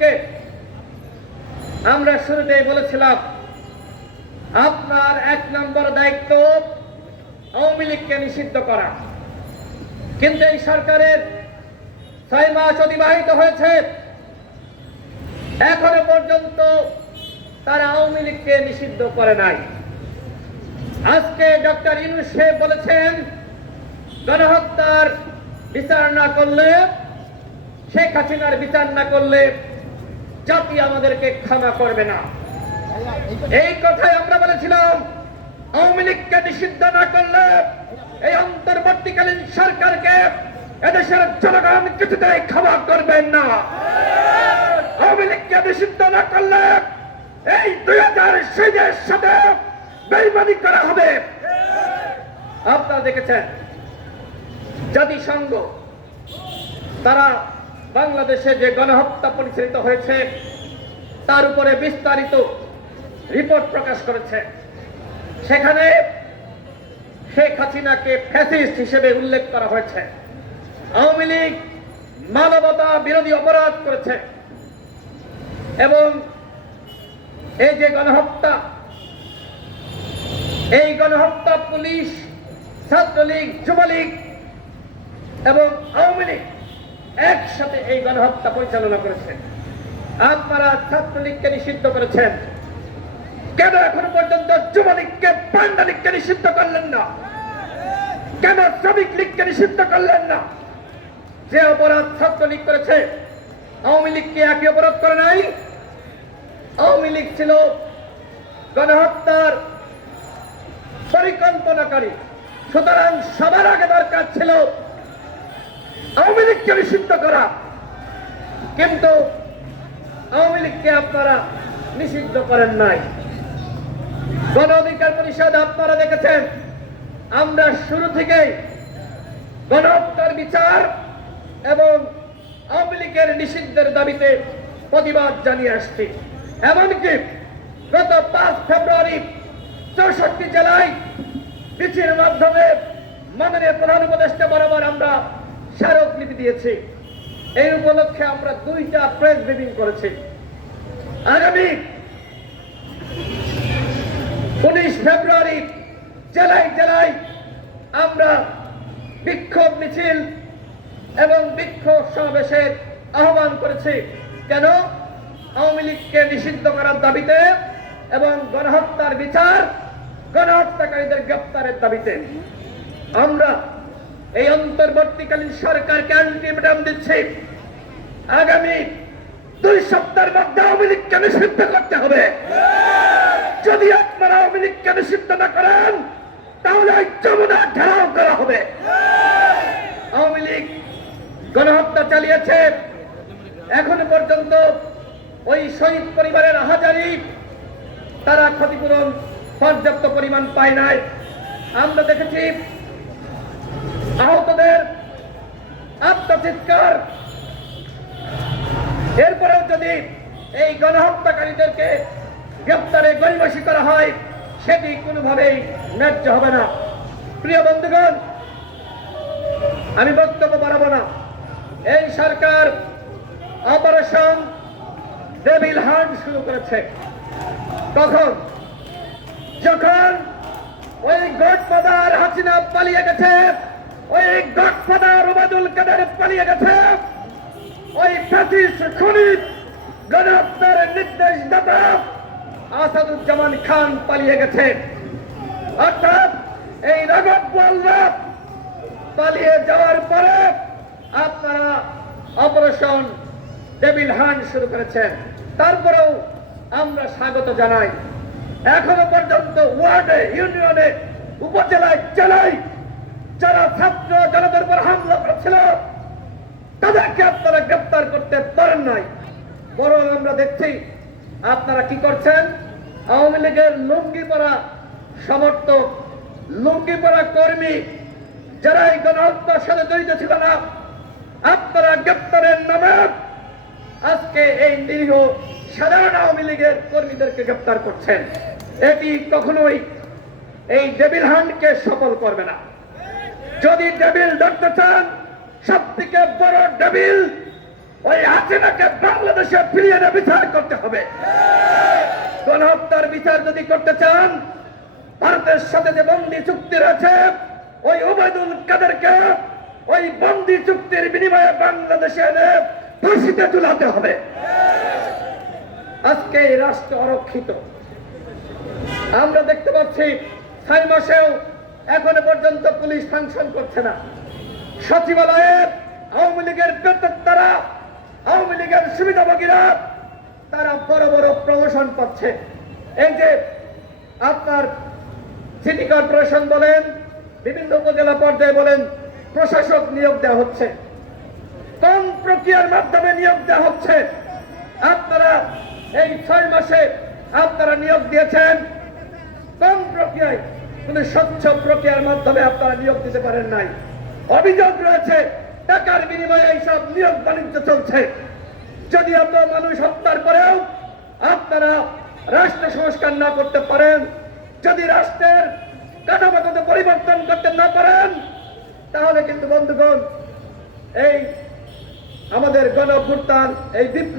লীগকে আমরা শুরুতেই বলেছিলাম, আপনার এক নম্বর দায়িত্ব আওয়ামী লীগকে নিষিদ্ধ করা। কিন্তু এই সরকারের ছয় মাস অতিবাহিত হয়েছে। এখনও পর্যন্ত তারা আওয়ামী লীগকে নিষিদ্ধ করে নাই। আজকে ডক্টর সাহেব বলেছেন, গণহত্যার বিচার না করলে, শেখ হাসিনার বিচার না করলে জাতি আমাদেরকে ক্ষমা করবে না। এই কথাই আমরা বলেছিলাম, আওয়ামী লীগকে নিষিদ্ধ না করলে এই অন্তর্বর্তীকালীন সরকারকে এদেশের জনগণ কিছুতেই ক্ষমা করবেন না। আওয়ামী লীগকে নিষিদ্ধ না করলে এই দুই হাজার শহীদের সাথে বেইমানি করা হবে। আপনারা দেখেছেন, জাতিসংঘ, তারা বাংলাদেশে যে গণহত্যা পরিচালিত হয়েছে, তার উপরে বিস্তারিত রিপোর্ট প্রকাশ করেছে। সেখানে শেখ হাসিনাকে ফ্যাসিস্ট হিসেবে উল্লেখ করা হয়েছে। আওয়ামী লীগ মানবতা বিরোধী অপরাধ করেছে। এবং এই যে গণহত্যা, এই গণহত্যা পুলিশ, ছাত্রলীগ, যুবলীগ এবং আওয়ামী লীগ একসাথে এই গণহত্যা পরিচালনা করেছে আপনারা ছাত্রলীগকে নিষিদ্ধ করেছেন। কেন এখনও পর্যন্ত যুবলীগকে পান্ডা লীগকে নিষিদ্ধ করলেন না? কেন শ্রমিক লীগকে নিষিদ্ধ করলেন না? যে অপরাধ ছাত্রলীগ করেছে, আওয়ামী লীগ কি একই অপরাধ করে নাই? আওয়ামী লীগ ছিল গণহত্যার পরিকল্পনাকারী। সুতরাং সবার আগে দরকার ছিল আওয়ামী লীগকে নিষিদ্ধ করা। কিন্তু আওয়ামী লীগকে আপনারা নিষিদ্ধ করেন নাই। গণ অধিকার পরিষদ আপনারা দেখেছেন, আমরা শুরু থেকেই গণহত্যার বিচার এবং আওয়ামী লীগের নিষিদ্ধের দাবিতে প্রতিবাদ জানিয়ে আসছি। এমনকি গত পাঁচ ফেব্রুয়ারি চৌষট্টি জেলায় মিছিলের মাধ্যমে মাননীয় প্রধান উপদেষ্টা বরাবর আমরা স্মারকলিপি দিয়েছি। এই উপলক্ষে আমরা দুইটা প্রেস ব্রিফিং করেছি। আগামী উনিশ ফেব্রুয়ারি জেলায় জেলায় আমরা বিক্ষোভ মিছিল এবং বিক্ষোভ সমাবেশের আহ্বান করেছি। কেন? আওয়ামী লীগকে নিষিদ্ধ করার দাবিতে এবং গণহত্যার বিচার গণহত্যাকারীদের গ্রেপ্তারের দাবিতে। আমরা এই অন্তর্বর্তীকালীন সরকারকে আলটিমেটাম দিচ্ছে। আগামী দুই সপ্তাহের মধ্যে আওয়ামী লীগকে নিষিদ্ধ করতে হবে। যদি আপনারা আওয়ামী লীগকে নিষিদ্ধ না করেন, তাহলে এই যমুনা ঘেরাও করা হবে। আওয়ামী লীগ গণহত্যা চালিয়েছে। এখনও পর্যন্ত ওই শহীদ পরিবারের হাজারি তারা ক্ষতিপূরণ পর্যাপ্ত পরিমাণ পায় নাই। আমরা দেখেছি আহতদের আত্মচিৎকার। এরপরেও যদি এই গণহত্যাকারীদেরকে গ্রেপ্তারে গরিবাসী করা হয়, সেটি কোনোভাবেই ন্যায্য হবে না। প্রিয় বন্ধুগণ, আমি বক্তব্য বাড়াবো না। এই সরকার অপারেশন ডেভিল হান্ট শুরু করেছে। কখন? যখন ওই গডফাদার হাসিনা পালিয়ে গেছে ওই গডফাদার ওবায়দুল কাদের পালিয়ে গেছে। ওই ফ্যাসিস খনিজ গণহত্যার নির্দেশদাতা আসাদুজ্জামান খান পালিয়ে গেছে। অর্থাৎ এই রগত বল্লভ পালিয়ে যাওয়ার পরে আপনারা অপারেশন ডেভিল হান শুরু করেছেন। তারপরেও আমরা স্বাগত জানাই। এখনও পর্যন্ত ওয়ার্ডে, ইউনিয়নে, উপজেলায়, জেলায় যারা ছাত্র জনতার উপর হামলা করেছিল, তাদেরকে আপনারা গ্রেপ্তার করতে পারেন নাই। বরং আমরা দেখছি, আপনারা কি করছেন? আওয়ামী লীগের লুঙ্গি পরা সমর্থক, লুঙ্গি পরা কর্মী যারা এই গণহত্যার সাথে জড়িত ছিল না, আপনারা গ্রেপ্তারের নামে আজকে এই নিরীহ সাধারণ আওয়ামী লীগের কর্মীদেরকে গ্রেপ্তার করছেন। এটি কখনোই এই ডেভিল হান্টকে সফল করবে না। যদি ডেবিল ধরতে চান সব থেকে বড় ডেবিল ওই হাসিনাকে বাংলাদেশে ফিরিয়ে এনে বিচার করতে হবে। গণহত্যার বিচার যদি করতে চান, ভারতের সাথে যে বন্দি চুক্তি রয়েছে, ওই ওবায়দুল কাদেরকে ওই বন্দি চুক্তির বিনিময়ে বাংলাদেশে এনে ফাঁসিতে ঝুলাতে হবে। আজকে এই রাষ্ট্র অরক্ষিত। আমরা দেখতে পাচ্ছি, ছয় মাসেও এখনও পর্যন্ত পুলিশ ফাংশন করছে না। সচিবালয়ে আওয়ামী লীগের তারা আওয়ামী লীগের সুবিধাভোগীরা তারা বড় বড় প্রমোশন পাচ্ছে। এই যে আপনার সিটি কর্পোরেশন বলেন, বিভিন্ন উপজেলা পর্যায়ে বলেন, প্রশাসক নিয়োগ দেওয়া হচ্ছে। কোন প্রক্রিয়ার মাধ্যমে নিয়োগ দেওয়া হচ্ছে? আপনারা এই ছয় মাসে আপনারা নিয়োগ দিয়েছেন। কোন প্রক্রিয়ায়? কোনো স্বচ্ছ প্রক্রিয়ার মাধ্যমে আপনারা নিয়োগ দিতে পারেন নাই। অভিযোগ রয়েছে, টাকার বিনিময়ে এইসব নিয়োগ বাণিজ্য চলছে। যদি এত মানুষ হত্যার পরেও আপনারা রাষ্ট্র সংস্কার না করতে পারেন, যদি রাষ্ট্রের কাঠামোগত পরিবর্তন করতে না পারেন, তাহলে কিন্তু বন্ধুগণ, এই আমাদের গণ এই বিপ্লব